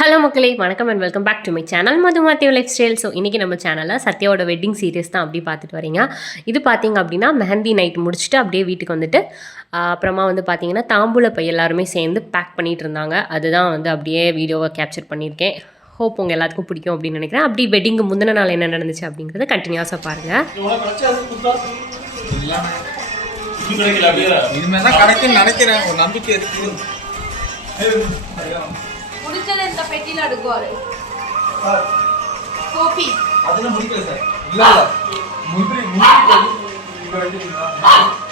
Hello மக்களே, வணக்கம் and welcome back to my channel மதுமாத்தியோ லைஃப் ஸ்டைல். ஸோ இன்றைக்கி நம்ம சேனலில் சத்யாவோட வெட்டிங் சீரியஸ் தான் அப்படி பார்த்துட்டு வரீங்க. இது பார்த்திங்க அப்படின்னா மெஹந்தி நைட் முடிச்சுட்டு அப்படியே வீட்டுக்கு வந்துட்டு அப்புறமா வந்து பார்த்திங்கன்னா தாம்பூல பை எல்லாருமே சேர்ந்து பேக் பண்ணிகிட்டு இருந்தாங்க. அதுதான் வந்து அப்படியே வீடியோவை கேப்சர் பண்ணியிருக்கேன். ஹோப் உங்கள் எல்லாத்துக்கும் பிடிக்கும் அப்படின்னு நினைக்கிறேன். அப்படி வெட்டிங்கு முந்தின நாள் என்ன நடந்துச்சு அப்படிங்கிறத கண்டினியூஸாக பாருங்கள். இனிமேல் தான் கிடைக்குன்னு நினைக்கிறேன், ஒரு நம்பிக்கை இருக்கு. முடிச்சது இந்த பெட்டில அடுக்குவாரு கோபி அதெல்லாம் முடிக்கல சார். இல்ல முந்திரி இங்க வெட்டிங்களா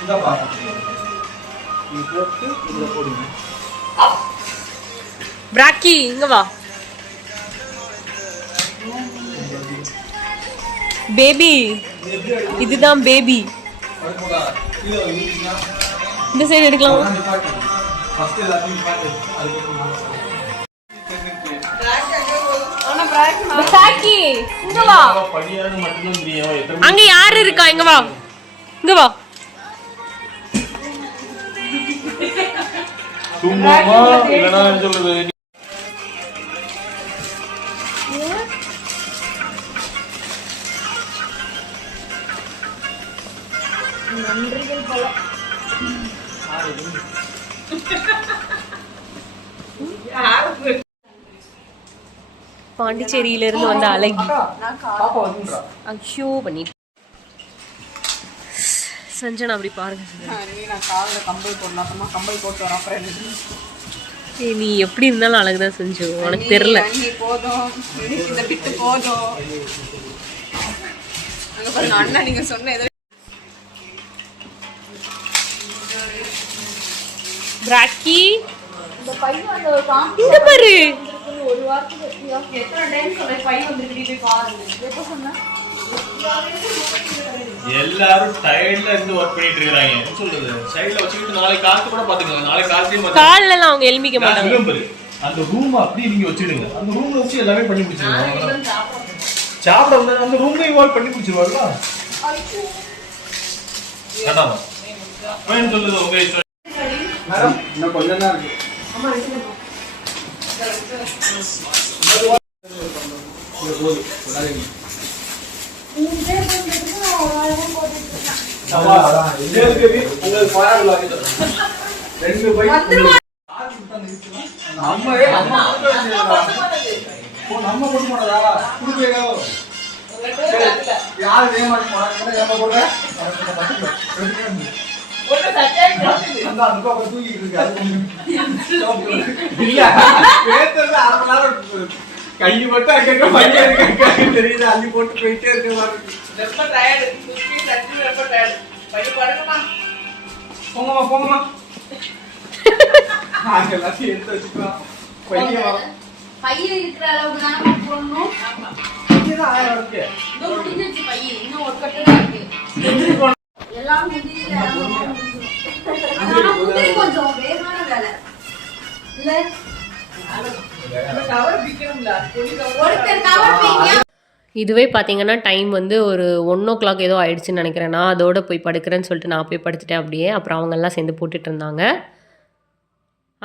இத பாருங்க. இது போட்டு இதுல போடுங்க. பிராக்கி இங்க வா. பேபி இதுதான் பேபி. இந்த சைடு எடுக்கலாம். ஃபர்ஸ்ட் எல்லாத்தையும் பாத்து அதுக்கு அங்க யாரு இருக்கா? இங்க வா, இங்க வா. நன்றிகள் பல. பாண்டிச்சேரியிலிருந்து வந்த அழகி ஐயோ பண்ணிட்டு சஞ்சனா அப்படி பாருங்க. நீ எப்படி இருந்தாலும் அழகுதான் செஞ்சு, உனக்கு தெரியல. அண்ணா நீங்க சொன்ன பிராக்கி இந்த பையன் அந்த இங்க பாரு. ஒரு வாரத்துக்கு எத்தனை டைம் சொல்ற பையன் வந்துட்டு போய் பாருங்க. எப்ப சொன்னா எல்லாரும் டயர்ட்ல இருந்து வர்க் பண்ணிட்டு இருக்காங்க. என்ன சொல்றது, சைடுல வச்சிட்டு நாளைக்கு காத்து கூட பாத்துக்கங்க. நாளைக்கு காலையில கால்ல எல்லாம் அவங்க எழுமிக்க மாட்டாங்க. அந்த ரூம் அப்படியே நீங்க வச்சிடுங்க. அந்த ரூம்ல வச்சு எல்லாமே பண்ணி முடிச்சிடுங்க. சாப்பிட வந்து அந்த ரூம்ல இன்வால்வ் பண்ணி முடிச்சிடுவாங்களா? கடாமா வேணும் சொல்லுது உங்க இஷ்டம். மேடம் இன்னும் கொஞ்சம் தான் இருக்கு. அம்மா வெச்சுங்க. கை மட்டும் அங்க பையன் தெரியுது, அள்ளி போட்டு போயிட்டே இருக்க மாதிரி. ரொம்ப டயர்டு, சுத்தி சட்டி ரொம்ப டயர்டு. பையன் படுங்கம்மா. போங்கம்மா போங்கம்மா. நாங்க எல்லாத்தையும் எடுத்து வச்சுக்கலாம். பையன் இருக்கிற அளவுக்கு தானே போடணும். இதுதான் ஆயிரம் இருக்கு. இன்னும் முடிஞ்சிருச்சு பையன், இன்னும் ஒரு கட்டு தான் இருக்கு. எல்லாம் முடிஞ்சிருச்சு. ஆனா முந்திரி கொஞ்சம் வேகமான வேலை இல்ல. இதுவே பார்த்தீங்கன்னா டைம் வந்து ஒரு 1 o'clock ஏதோ ஆயிடுச்சுன்னு நினைக்கிறேன். நான் அதோடு போய் படுக்கிறேன்னு சொல்லிட்டு நான் போய் படுத்துட்டேன் அப்படியே. அப்புறம் அவங்கெல்லாம் சேர்ந்து போட்டுட்டு இருந்தாங்க.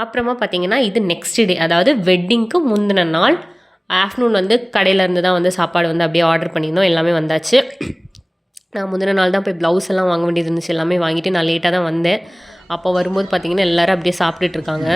அப்புறமா பார்த்தீங்கன்னா இது நெக்ஸ்ட் டே, அதாவது வெட்டிங்க்கு முந்தின நாள் ஆஃப்டர்நூன் வந்து கடையிலேருந்து தான் வந்து சாப்பாடு வந்து அப்படியே ஆர்டர் பண்ணியிருந்தோம். எல்லாமே வந்தாச்சு. நான் முந்தின நாள் தான் போய் ப்ளவுஸ் எல்லாம் வாங்க வேண்டியது இருந்துச்சு. எல்லாமே வாங்கிட்டு நான் லேட்டாக தான் வந்தேன். அப்போ வரும்போது பார்த்தீங்கன்னா எல்லோரும் அப்படியே சாப்பிட்டுட்டு இருக்காங்க.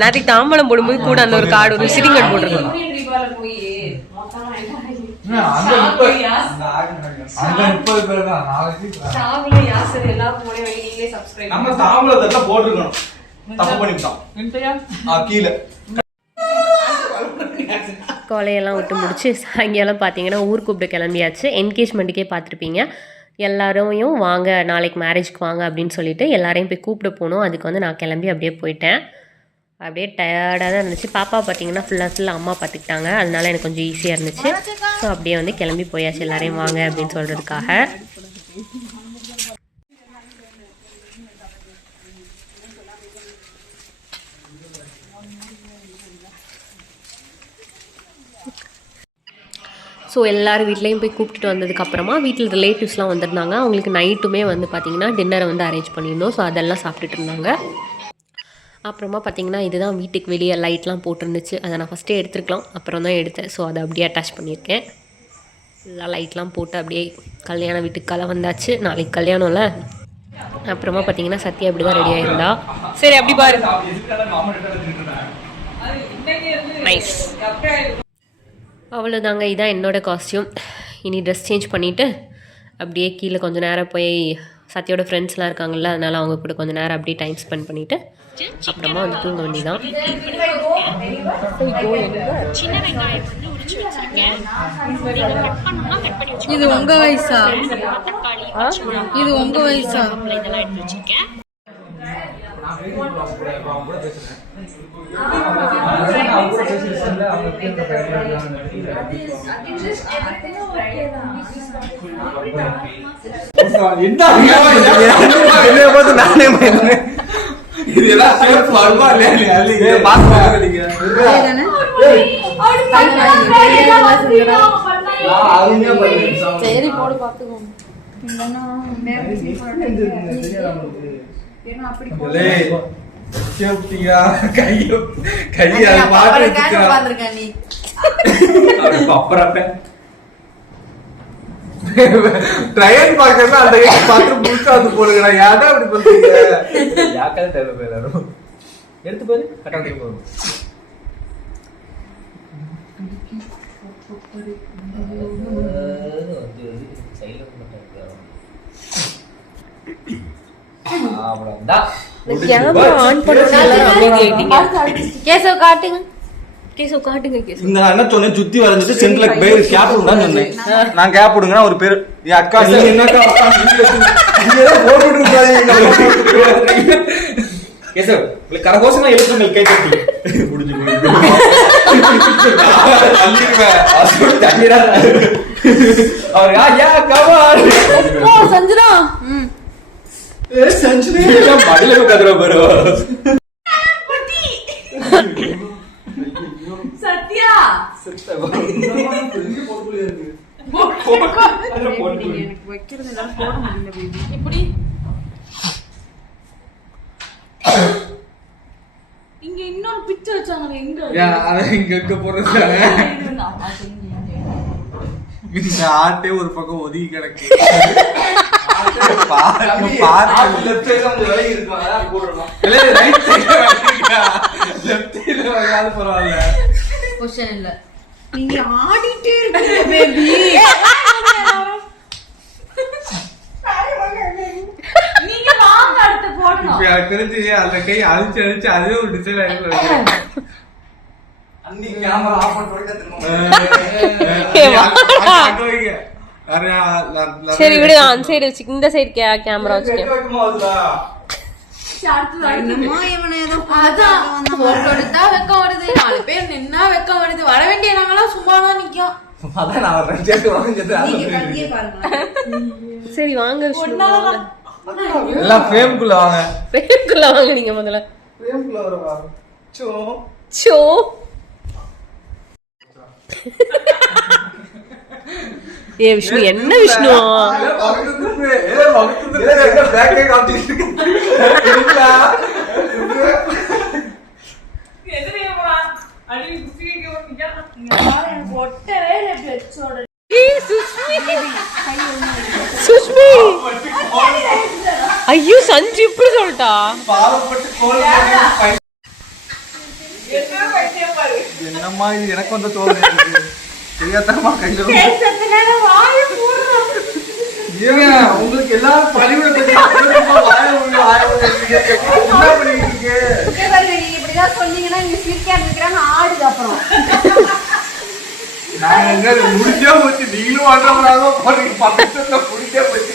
நாளைக்கு தாம்பலம் போடும்போது கூட அந்த ஒரு கார்டு, ஒரு சிட்டிங் கார்டு போட்டுருக்கோம். கொலையெல்லாம் விட்டு முடிச்சு சாயங்காலம் பார்த்தீங்கன்னா ஊர் கூப்பிட்டு கிளம்பியாச்சு. என்கேஜ்மெண்ட்டுக்கே பார்த்துருப்பீங்க. எல்லாரையும் வாங்க நாளைக்கு மேரேஜ்க்கு வாங்க அப்படின்னு சொல்லிட்டு எல்லாரையும் போய் கூப்பிட்டு போகணும். அதுக்கு வந்து நான் கிளம்பி அப்படியே போயிட்டேன். அப்படியே டயர்டாக தான் இருந்துச்சு. பாப்பா பார்த்திங்கன்னா ஃபுல்லாக அம்மா பார்த்துக்கிட்டாங்க. அதனால எனக்கு கொஞ்சம் ஈஸியாக இருந்துச்சு. ஸோ அப்படியே வந்து கிளம்பி போயாச்சு எல்லாரையும் வாங்க அப்படின்னு சொல்கிறதுக்காக. ஸோ எல்லோரும் வீட்லேயும் போய் கூப்பிட்டுட்டு வந்ததுக்கப்புறமா வீட்டில் ரிலேட்டிவ்ஸ்லாம் வந்திருந்தாங்க. அவங்களுக்கு நைட்டுமே வந்து பார்த்திங்கன்னா டின்னரை வந்து அரேஞ்ச் பண்ணியிருந்தோம். ஸோ அதெல்லாம் சாப்பிட்டுட்டு இருந்தாங்க. அப்புறமா பார்த்திங்கன்னா இதுதான் வீட்டுக்கு வெளியே லைட்லாம் போட்டிருந்துச்சு. அதை நான் ஃபஸ்ட்டே எடுத்துருக்கலாம், அப்புறம் தான் எடுத்தேன். ஸோ அதை அப்படியே அட்டாச் பண்ணியிருக்கேன். எல்லாம் லைட்லாம் போட்டு அப்படியே கல்யாண வீட்டுக்கு கலை வந்தாச்சு. நாளைக்கு கல்யாணம்ல. அப்புறமா பார்த்திங்கன்னா சத்யா இப்படி தான் ரெடி ஆகிருந்தா. சரி அப்படி பாரு. நைஸ். அவ்வளோதாங்க, இதான் என்னோடய காஸ்டியூம். இனி ட்ரெஸ் சேஞ்ச் பண்ணிவிட்டு அப்படியே கீழே கொஞ்சம் நேரம் போய் சத்யோட ஃப்ரெண்ட்ஸ்லாம் இருக்காங்கல்ல, அதனால் அவங்க கூட கொஞ்சம் நேரம் அப்படியே டைம் ஸ்பெண்ட் பண்ணிவிட்டு அப்புறமா வந்து தூங்க வேண்டியதான். இது உங்க வயசா? இது உங்க வயசா? சரி போடு பாத்துக்கோங்க. ட்ரையல் பாக்கறதா அந்த பாத்து புடிச்சு அது போடுங்கடா. யாரா அப்படி சொல்றீங்க? யாக்கல தேவை பேரும் எடுத்து பாரு கட்டாந்து போறோம். அவ்வளவுதான். கேமரா ஆன் பண்ணனால அமைதியாயிட்டீங்க. கேசவ் காட்டுங்க. கேசவ் காட்டுங்க. கேசவ் இந்த என்ன சொன்னேன், சுத்தி வரைஞ்சிட்டு சென்டர்ல பேர் கேப் விடுங்கன்னு சொன்னேன். நான் கேப் விடுங்கன்னா ஒரு பேர் என் அக்கா. நீங்க என்னக்கா போட்டு கேசவ் கரகோசனா எழுத்துங்கள் கை தட்டி முடிஞ்சு அவர் யா கமான் சஞ்சனா. சஞ்சனா மடியில கதற பாரு. சத்யா எனக்கு வைக்கிறது எல்லாம் போட முடியல பேபி. இப்படி இங்க இன்னொரு பிக்சர் வச்சாங்க. எங்க போறது ஆட்டே ஒரு பக்கம் ஒதுக்கி கிடக்கு. பரவாயில்ல, நீங்க ஆடிட்டே இருக்கீங்க பேபி. நீங்க வாங்க அடுத்து போடணும். எனக்கு தெரிஞ்சு அந்த கை அழிச்சு அழிச்சு அதே ஒரு டிசைன் ஆயிடுச்சு. கேமரா ஆஃப் பண்ணிட்டு சரி விடு. அந்த சைடு வச்சு இந்த சைடு கேமரா வச்சுக்கேன். வெக்கம் வருது, 4 பேர் நின்னா வெக்கம் வருது. வர வேண்டிய நாங்களாம் சும்மாதான் நிக்கும். சரி வாங்க எல்லாம் ஃப்ரேம்குள்ள வாங்க. ஃப்ரேம்குள்ள வாங்க. நீங்க முதல்ல ஃப்ரேம்குள்ள வரவா. சோ சோ ஏ விஷ்ணு, என்ன விஷ்ணு? சுஷ்மி ஐயோ சஞ்சு இப்படி சொல்லிட்டா. என்னம்மா இது எனக்கு வந்து தோணுது. தெரியாதமா கையில உங்களுக்கு எல்லாரும் பழிவிட இப்படிதான் சொன்னீங்கன்னா நீங்க சிரிக்கா இருக்கிறாங்க ஆடுது. அப்புறம் நான் எங்க முடிஞ்சே போச்சு. நீங்களும் ஆடுறவங்களாக போறீங்க. பக்கத்துல முடிஞ்சே போச்சு.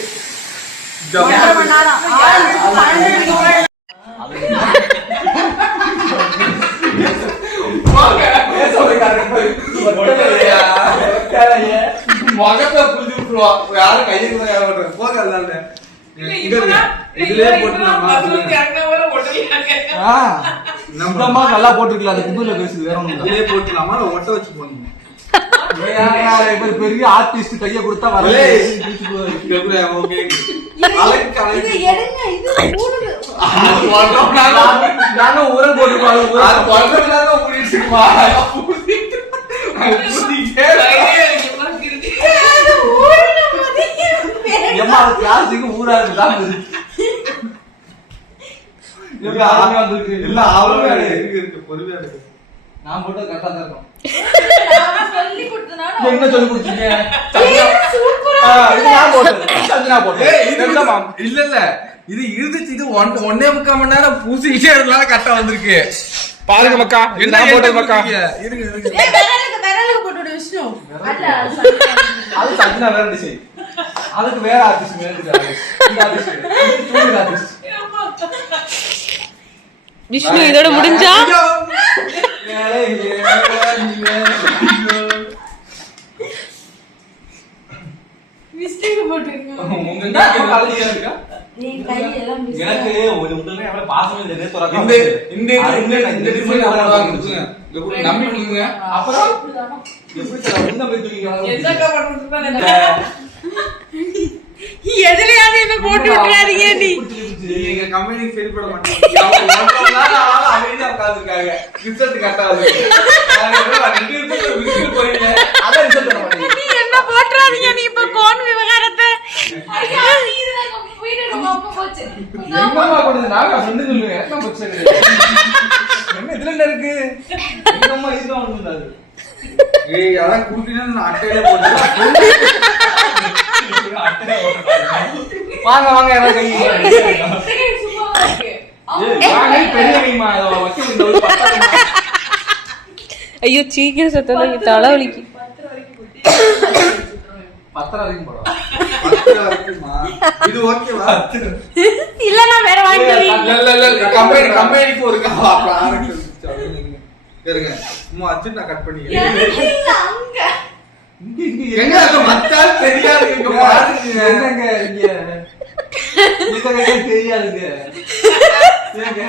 மகத்தை புரிஞ்சு விட்டுருவா. யாரும் கையில் போக இதுலயே போட்டுலாமா நம்ம அம்மா நல்லா போட்டுருக்கலாம் அந்த கும்பல பேசுது வேற ஒண்ணும் இதுலயே போட்டுலாமா இல்ல ஒட்ட வச்சு போடணும் பெரிய ஆர்டிஸ்ட் கைய கொடுத்தா வரல ஓகே நானும் ஊரல் போட்டுருப்பாங்க ஊராதான் எல்லாம் ஆவலமே இருக்கு பொறுமையா இருக்கு நான் போட்டு கரெக்டா தான் இருக்கும் என்ன சொல்லி கொடுத்தீங்க இல்ல இல்ல இது இழுதுச்சு இது 1.25 மணி நேரம் பூசிக்கிட்டே இருந்தால கரெக்டா வந்திருக்கு பாருங்க மக்கா என்ன போட்டு மக்கா இருங்க விரலுக்கு போட்டு விஷ்ணு அது சஞ்சனா வேற டிசைன் அதுக்கு வேற ஆர்டிஸ்ட் விஷ்ணு இதோட முடிஞ்சா மிஸ்டேக் போட்டுருங்க எனக்கு ஒரு முதல்ல அவளை பாசமே இல்ல இந்த டிசைன் நம்பி கொடுங்க அப்புறம் எதுலயாவது என்ன போட்டு விட்டுறாதீங்க நீங்க கம்பெனி சரிப்பட மாட்டீங்க அமைதியா உட்கார்ந்துருக்காங்க ரிசல்ட் கரெக்டா வருது நீ என்ன போட்டுறாதீங்க நீ இப்ப கோன் விவகாரத்தை எங்கம்மா கொடுது நான் சொன்னு சொல்லுவேன் என்ன பிரச்சனை என்ன இதுல என்ன இருக்கு எங்கம்மா இதுதான் ஒண்ணு அது ஏய் அதான் குடுத்தீங்கன்னா நான் அட்டையில போட்டு வாங்க வாங்க யாரா கை பெரிய கைமா வைக்க ஐயோ சீக்கிரம் சத்தம் தலைவலிக்கு 10 வரைக்கும் போறோம் 10 வரைக்குமா இது ஓகேவா இல்ல நான் வேற வாங்கி இல்ல கம்பெனிக்கு ஒரு இருங்க அம்மா அச்சு நான் கட் பண்ணிக்கிறேன் எங்க மச்சான் தெரியாது இங்க பாருங்க என்னங்க இங்க தெரியாதுங்க ஏங்க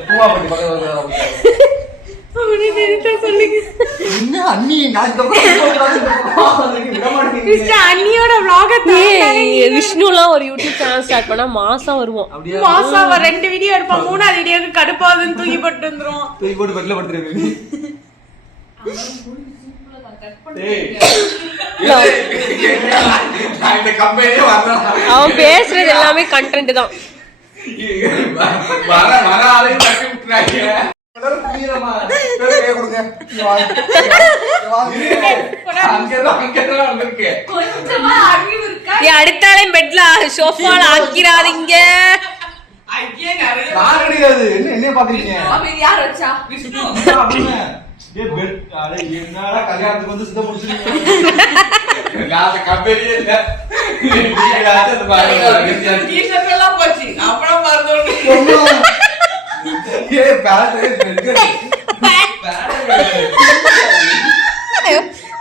பூவாப்பட்டி பக்கத்துல என்ன அண்ணி அண்ணியோட விஷ்ணுலாம் ஒரு யூடியூப் சேனல் ஸ்டார்ட் பண்ணா மாசம் வருவோம் மாசம் 2 வீடியோ எடுப்பான் 3ஆவது வீடியோக்கு கடுப்பாதுன்னு தூக்கி போட்டு வந்துரும் தூக்கி போட்டு பெட்ல படுத்துறீங்க அவன் பேசுறது எல்லாமே கண்டென்ட் தான் அடுத்தாலும் பெட்ல சோஃபால ஆக்கிறாதீங்க என்ன பாக்குறீங்க கல்யாணத்துக்கு வந்து சுத்தம்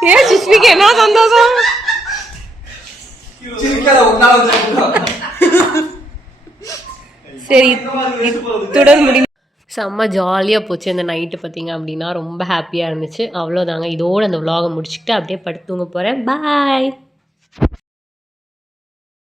ஏன் சுஷ்மிக்கு என்ன சந்தோஷம் சரி இத்துடன் முடிந்து செம்ம ஜாலியாக போச்சு அந்த நைட்டு பார்த்தீங்க அப்படின்னா ரொம்ப ஹாப்பியாக இருந்துச்சு அவ்வளோதாங்க இதோடு அந்த vlog-அ முடிச்சுக்கிட்டு அப்படியே படுத்து தூங்க போகிறேன் பாய்